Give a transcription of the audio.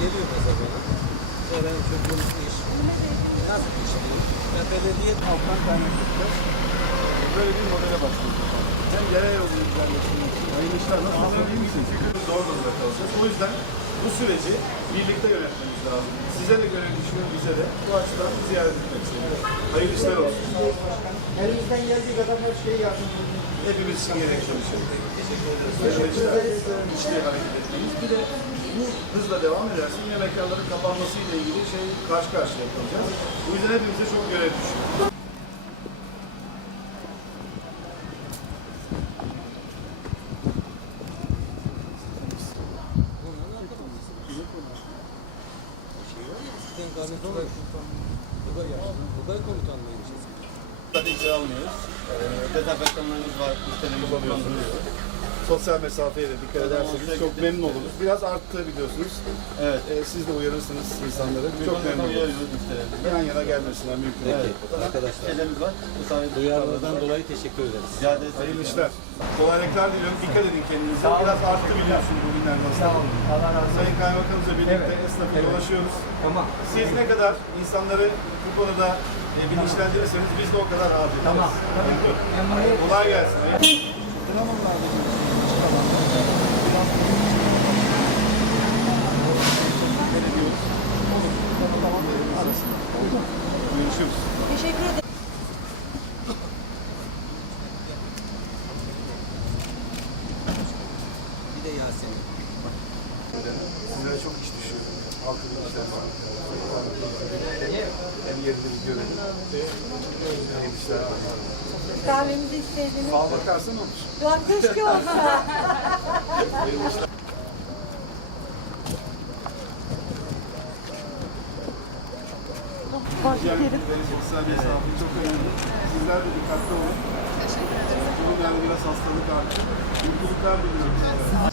geliyor mesela bana. İşte benim çocuğum iş. Nasıl iş diyor. Ya belediye alttan kaynak yapacağız. Böyle bir modele başlıyoruz. Hem yaya yolu düzenleştirmek için hayırlı işler nasılsınız iyi misiniz? Zor durumda kalacağız. O yüzden bu süreci birlikte yönetmemiz lazım. Size de görev düşüyor, bize de. Bu açıdan ziyaret etmek istedim. Hayırlı işler olsun. Elimizden geldiği kadar her şeyi yardımcı. Hepimiz için gerek çalışıyoruz. Teşekkür ederiz. İşte hareket etmemiz. Bir de bu hızla devam ederse yine mekanların kapanmasıyla ilgili şey karşı karşıya kalacağız. Bu yüzden hepimize çok görev düşüyor. Eskiden garnizon Tugay yaptı. Tugay komutanlığıymış eskiden. Tabii almıyoruz. Ee, dezenfektanlarımız var, müşterimiz oluyor. Sosyal mesafeye de dikkat ederseniz çok memnun oluruz. Biraz arttı biliyorsunuz. Evet. siz de uyarırsınız insanları. Çok memnun oluruz. Yan yana gelmesinler mümkün Peki değil. arkadaşlar. Şeylerimiz var. Bu sayede Duyarlılığından dolayı teşekkür ederiz. ziyade Hayırlı işler. Kolaylıklar diliyorum. Dikkat edin kendinize. Biraz arttı biliyorsunuz bugünler nasıl. Sağ olun. Allah razı olsun. Sayın Kaymakamımızla birlikte Evet. esnafı Evet. dolaşıyoruz. Tamam. Siz ne kadar insanları bu konuda e, bilinçlendirirseniz biz de o kadar rahat ederiz. Tamam. Kolay gelsin. Görüşürüz. Teşekkür ederim. Bir de Yasemin. Sizlere çok iş düşüyor. Halkın işleri var. Hem yerinde bir görelim. Hem işler var. Kahvemizi isteydiniz. Fal bakarsan olur. Şu an keşke olsa. Mesafe çok önemli. Sizler de dikkatli olun. Teşekkür ederim. Bunun yani biraz hastalık arttı. Mutluluklar diliyorum.